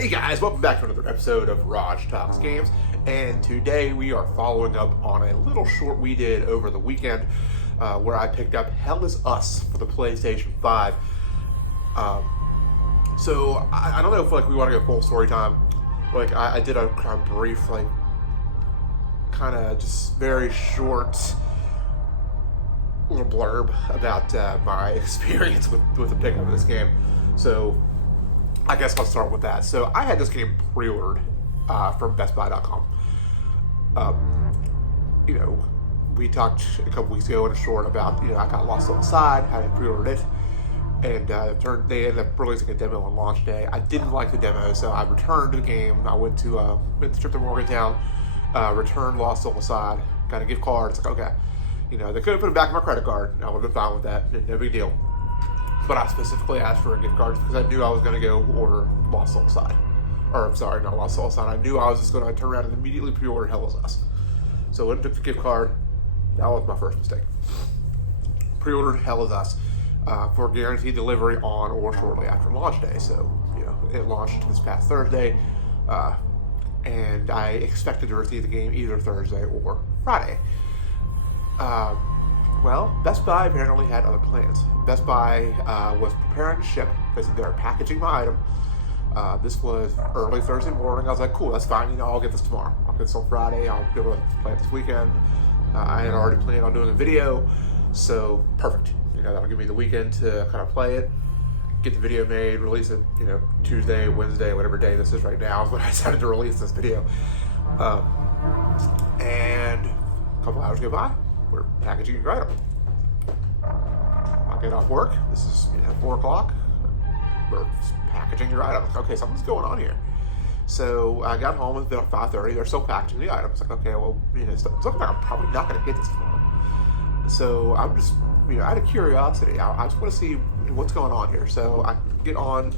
Hey guys, welcome back to another episode of Raj Talks Games, and today we are following up on a little short we did over the weekend where I picked up Hell Is Us for the PlayStation 5. So I don't know if we want to go full story time. I did a kind of brief, kind of just very short little blurb about my experience with the pickup of this game. So I guess I'll start with that. So I had this game pre-ordered from BestBuy.com. We talked a couple weeks ago in a short about, I got lost on the side, I had pre-ordered it, and they ended up releasing a demo on launch day. I didn't like the demo, so I returned the game. I went to trip to Morgantown, returned Lost on the side, got a gift card. It's like, okay, they could have put it back in my credit card. I would have been fine with that. No big deal. But I specifically asked for a gift card because I knew I was going to go order Lost Soul Side. Or, I'm sorry, not Lost Soul Side. I knew I was just going to turn around and immediately pre-order Hell Is Us. So I went and took the gift card. That was my first mistake. Pre-ordered Hell Is Us for guaranteed delivery on or shortly after launch day. So, it launched this past Thursday. And I expected to receive the game either Thursday or Friday. Well, Best Buy apparently had other plans. Best Buy was preparing to ship. They said they were packaging my item. This was early Thursday morning. I was like, cool, that's fine. I'll get this tomorrow. I'll get this on Friday. I'll be able to play it this weekend. I had already planned on doing a video, so perfect. That'll give me the weekend to kind of play it, get the video made, release it, Tuesday, Wednesday, whatever day this is right now is when I decided to release this video. And a couple hours go by. We're packaging your item. I get off work. This is 4 o'clock. We're packaging your item. Okay, something's going on here. So I got home. It's been 5:30. They're still packaging the item. It's like, okay, well, it's looking like I'm probably not going to get this tomorrow. So I'm just, out of curiosity, I just want to see what's going on here. So I get on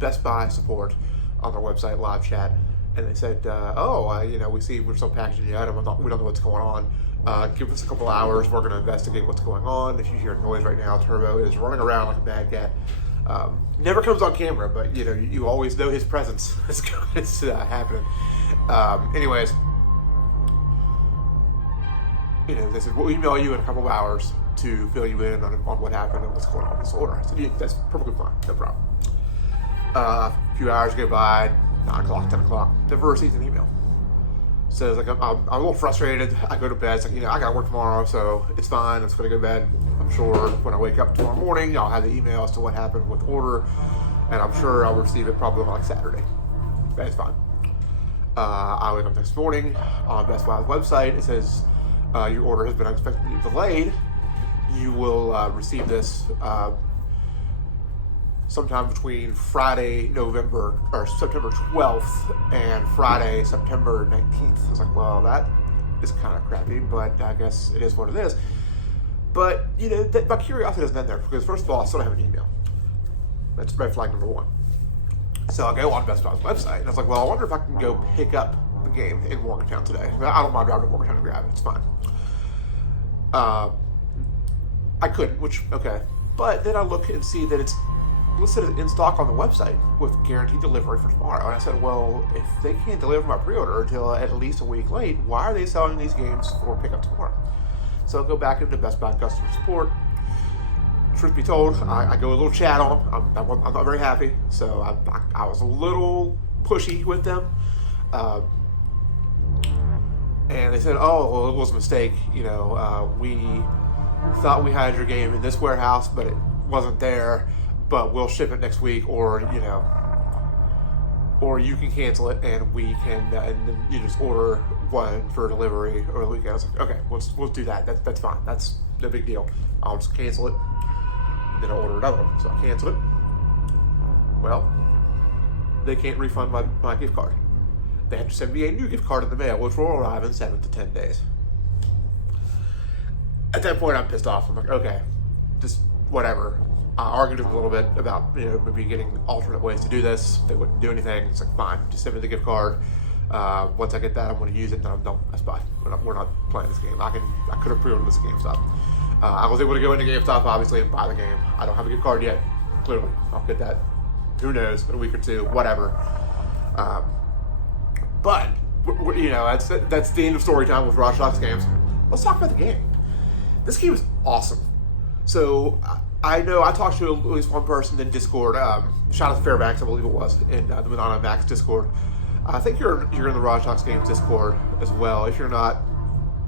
Best Buy support on their website, live chat, and they said, we see we're still packaging the item. We don't know what's going on. Give us a couple hours. We're going to investigate what's going on. If you hear noise right now, Turbo is running around like a bad cat. Never comes on camera, but you always know his presence is happening. Anyways, they said we'll email you in a couple of hours to fill you in on what happened and what's going on with this order. I said, yeah, that's perfectly fine, no problem. A few hours go by, 9 o'clock, 10 o'clock, never received an email. So it's like I'm a little frustrated. I go to bed. It's like, I got to work tomorrow, so it's fine. I'm just going to go to bed. I'm sure when I wake up tomorrow morning, I'll have the email as to what happened with the order, and I'm sure I'll receive it probably on Saturday. That's fine. I wake up next morning on Best Buy's website. It says your order has been unexpectedly delayed. You will receive this sometime between Friday, September 12th and Friday, September 19th. I was like, well, that is kind of crappy, but I guess it is what it is. But, my curiosity doesn't end there, because first of all, I still don't have an email. That's red flag number one. So I go on Best Buy's website, and I was like, well, I wonder if I can go pick up the game in Morgantown today. I don't mind driving to Morgantown to grab it. It's fine. I couldn't, okay. But then I look and see that it's listed in stock on the website with guaranteed delivery for tomorrow. And I said, well, if they can't deliver my pre-order until at least a week late, why are they selling these games for pickup tomorrow? So I'll go back into Best Buy customer support. Truth be told, I go a little chat on them. I'm not very happy, so I was a little pushy with them. And they said, oh, well, it was a mistake. We thought we had your game in this warehouse, but it wasn't there. But we'll ship it next week, or you can cancel it, and we can, and then you just order one for delivery over the weekend. I was like, okay, we'll do that. That's fine. That's no big deal. I'll just cancel it, and then I'll order another one. So I canceled it. Well, they can't refund my gift card. They have to send me a new gift card in the mail, which will arrive in 7 to 10 days. At that point, I'm pissed off. I'm like, okay, just whatever. I argued with them a little bit about, maybe getting alternate ways to do this. They wouldn't do anything. It's like, fine, just send me the gift card. Once I get that, I'm going to use it, and I'm done. That's fine. We're not playing this game. I could have pre-ordered this at GameStop. I was able to go into GameStop, obviously, and buy the game. I don't have a gift card yet. Clearly, I'll get that. Who knows? In a week or two, whatever. Um, but that's the end of story time with Watch Dogs games. Let's talk about the game. This game is awesome. So I know I talked to at least one person in Discord. Shout out to Fairbanks, I believe it was, in the Madonna Max Discord. I think you're in the Watch Dogs games Discord as well. If you're not,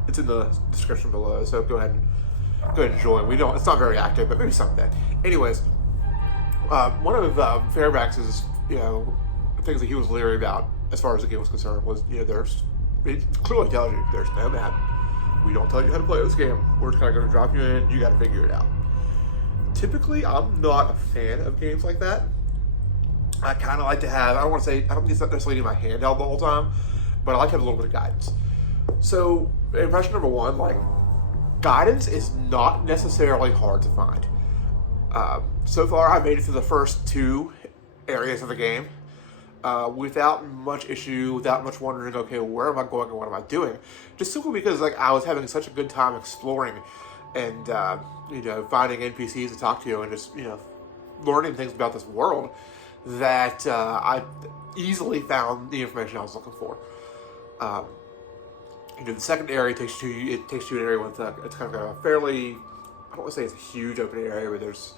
it's in the description below. So go ahead and join. It's not very active, but maybe someday. Anyways, one of Fairbanks's things that he was leery about as far as the game was concerned was it clearly tells you there's no map. We don't tell you how to play this game. We're just kind of going to drop you in. You got to figure it out. Typically, I'm not a fan of games like that. I kind of like to have, I don't necessarily need my hand held the whole time, but I like to have a little bit of guidance. So, impression number one, guidance is not necessarily hard to find. So far, I've made it through the first 2 areas of the game without much issue, without much wondering, okay, where am I going and what am I doing? Just simply because I was having such a good time exploring and finding NPCs to talk to and just learning things about this world that I easily found the information I was looking for. The second area takes you to an area with it's kind of a fairly, I don't want to say it's a huge open area, but there's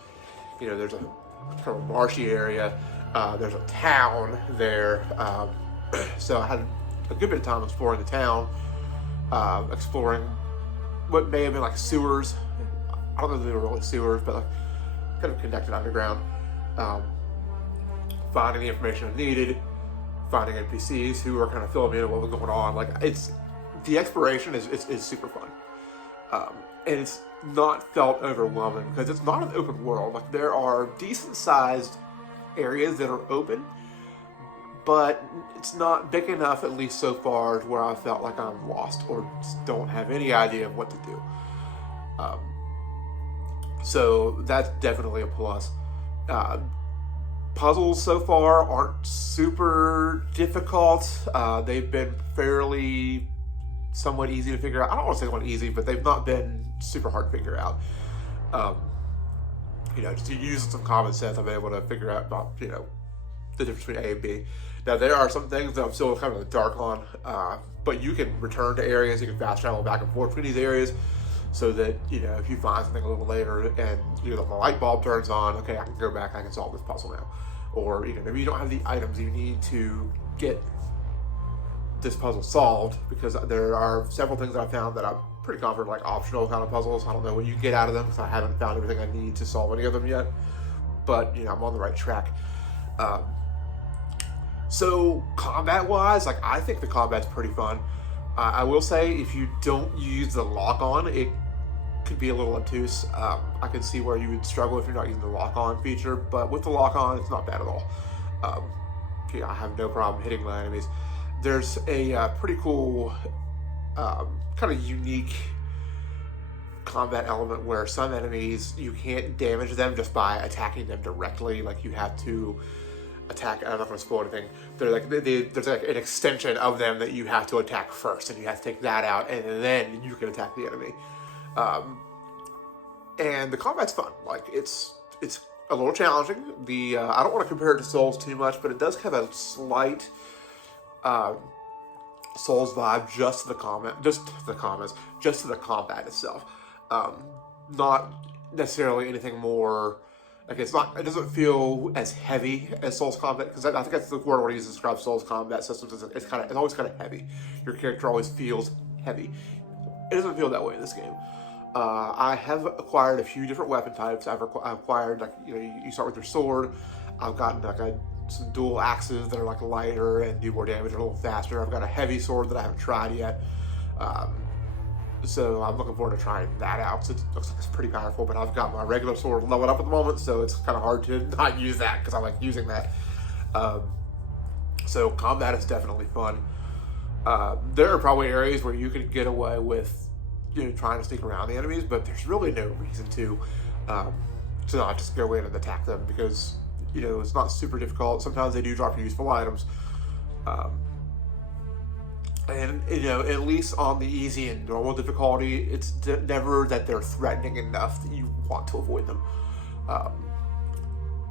a kind of a marshy area. There's a town there, so I had a good bit of time exploring the town, exploring what may have been sewers. I don't know if they were really sewers, but kind of connected underground. Finding the information I needed, finding NPCs who are kind of filling me in on what was going on. The exploration is super fun, and it's not felt overwhelming because it's not an open world. There are decent sized areas that are open, but it's not big enough, at least so far, to where I felt like I'm lost or just don't have any idea of what to do. So that's definitely a plus. Puzzles so far aren't super difficult. They've been fairly somewhat easy to figure out. I don't want to say somewhat easy, but they've not been super hard to figure out. Just using some common sense, I've been able to figure out about, the difference between A and B. Now, there are some things that I'm still kind of in the dark on, but you can return to areas, you can fast travel back and forth between these areas, so that, if you find something a little later and, the light bulb turns on, okay, I can go back, I can solve this puzzle now. Or, maybe you don't have the items you need to get this puzzle solved, because there are several things that I found that I'm pretty confident optional kind of puzzles. I don't know what you get out of them because I haven't found everything I need to solve any of them yet, but I'm on the right track. So combat wise, I think the combat's pretty fun. I will say, if you don't use the lock on, it could be a little obtuse. I can see where you would struggle if you're not using the lock on feature, but with the lock on, it's not bad at all. I have no problem hitting my enemies. There's a pretty cool kind of unique combat element where some enemies, you can't damage them just by attacking them directly. You have to attack, I'm not going to spoil anything, there's an extension of them that you have to attack first, and you have to take that out, and then you can attack the enemy. And the combat's fun. It's a little challenging. I don't want to compare it to Souls too much, but it does have a slight Souls vibe just to the combat itself. Not necessarily anything more. It doesn't feel as heavy as Souls combat, because I think that's the word I want to use to describe Souls combat systems. It's always kind of heavy. Your character always feels heavy. It doesn't feel that way in this game. I have acquired a few different weapon types. I've acquired you start with your sword. I've gotten some dual axes that are lighter and do more damage and a little faster. I've got a heavy sword that I haven't tried yet. So I'm looking forward to trying that out. So it looks like it's pretty powerful, but I've got my regular sword leveled up at the moment, so it's kind of hard to not use that because I like using that. So combat is definitely fun. There are probably areas where you can get away with trying to sneak around the enemies, but there's really no reason to not just go in and attack them, because it's not super difficult. Sometimes they do drop you useful items. And, at least on the easy and normal difficulty, it's never that they're threatening enough that you want to avoid them.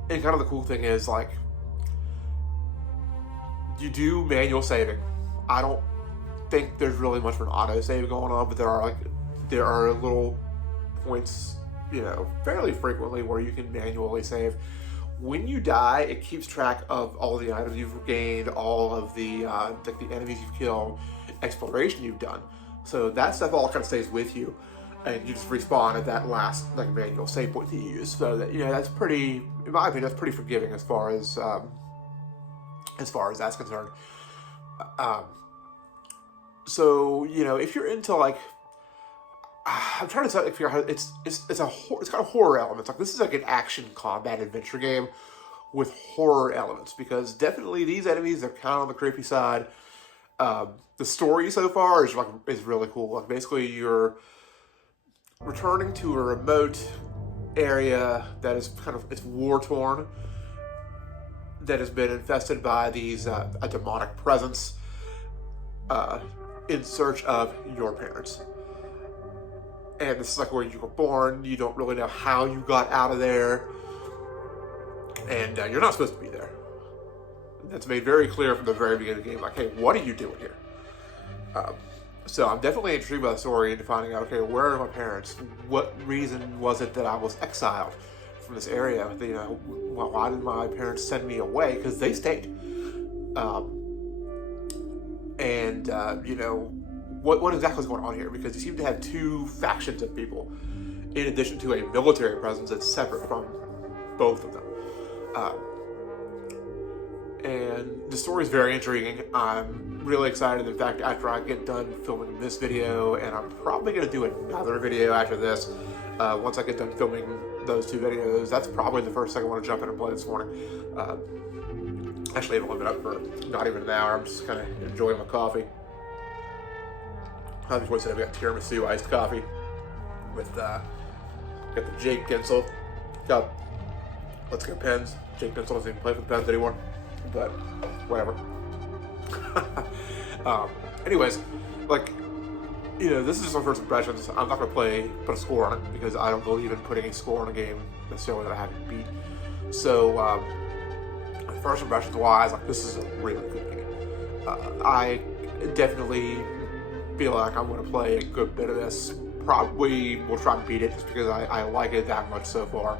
And kind of the cool thing is, you do manual saving. I don't think there's really much of an auto save going on, but there are little points, fairly frequently where you can manually save. When you die, it keeps track of all the items you've gained, all of the the enemies you've killed, exploration you've done. So that stuff all kind of stays with you, and you just respawn at that last manual save point that you use. So that that's pretty, in my opinion, that's pretty forgiving as far as that's concerned. So if you're into I'm trying to figure out how it's got a horror element. This is an action combat adventure game with horror elements, because definitely these enemies are kind of on the creepy side. The story so far is really cool. Basically, you're returning to a remote area that is it's war torn, that has been infested by these a demonic presence, in search of your parents. And this is where you were born. You don't really know how you got out of there, and you're not supposed to be there. That's made very clear from the very beginning of the game. Hey, what are you doing here? So I'm definitely intrigued by the story and finding out, okay, where are my parents? What reason was it that I was exiled from this area? Why did my parents send me away? Because they stayed. What exactly is going on here? Because you seem to have two factions of people, in addition to a military presence that's separate from both of them. And the story is very intriguing. I'm really excited. In fact, after I get done filming this video, and I'm probably going to do another video after this, once I get done filming those two videos, that's probably the first thing I want to jump in and play this morning. Actually, I haven't been up for not even an hour. I'm just kind of enjoying my coffee. Before I said, I've got tiramisu iced coffee with got the Jake Gensel. Got Let's Go Pens. Jake Gensel doesn't even play for the Pens anymore, but whatever. Anyways, this is just my first impressions. I'm not gonna put a score on it, because I don't believe in putting a score on a game necessarily that I haven't beat. So, first impressions wise, this is a really good game. I definitely feel like I'm going to play a good bit of this. Probably will try and beat it, just because I like it that much so far.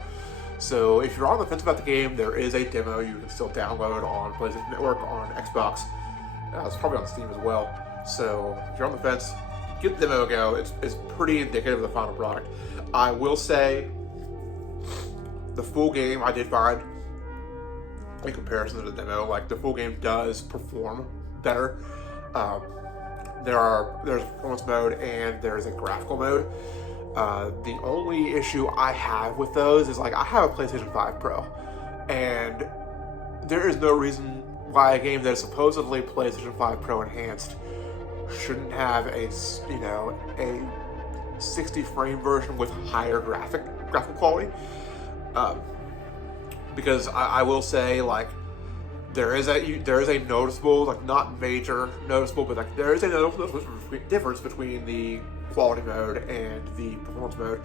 So if you're on the fence about the game, there is a demo you can still download on PlayStation Network, on Xbox. It's probably on Steam as well. So if you're on the fence, give the demo a go. It's pretty indicative of the final product. I will say, the full game I did find, in comparison to the demo, the full game does perform better. There's a performance mode and there's a graphical mode. The only issue I have with those is I have a PlayStation 5 Pro, and there is no reason why a game that is supposedly PlayStation 5 Pro enhanced shouldn't have a 60 frame version with higher graphical quality. Because I will say, there is a noticeable, not major noticeable, but there is a noticeable difference between the quality mode and the performance mode.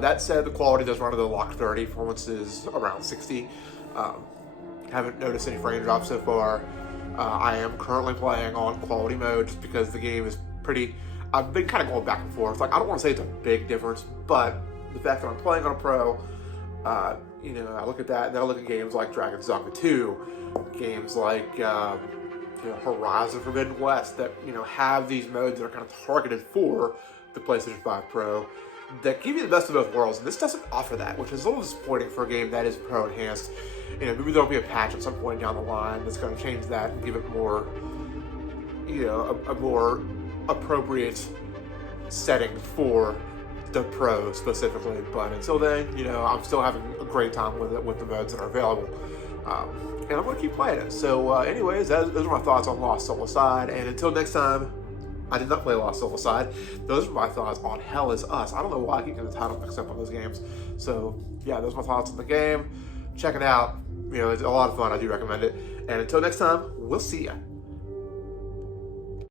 That said, the quality does run at the lock 30. Performance is around 60. Haven't noticed any frame drops so far. I am currently playing on quality mode, just because the game is pretty. I've been kind of going back and forth. I don't want to say it's a big difference, but the fact that I'm playing on a Pro, I look at that, and then I look at games like Dragon's Dogma 2, games like Horizon Forbidden West, that have these modes that are kind of targeted for the PlayStation 5 Pro, that give you the best of both worlds. And this doesn't offer that, which is a little disappointing for a game that is Pro enhanced. Maybe there'll be a patch at some point down the line that's going to change that and give it more, a more appropriate setting for the Pro specifically. But until then, I'm still having a great time with it, with the modes that are available. And I'm going to keep playing it. So anyways, those are my thoughts on Lost Zombicide. And until next time, I did not play Lost Zombicide. Those are my thoughts on Hell Is Us. I don't know why I keep getting the title mixed up on those games. So yeah, those are my thoughts on the game. Check it out. It's a lot of fun. I do recommend it. And until next time, we'll see ya.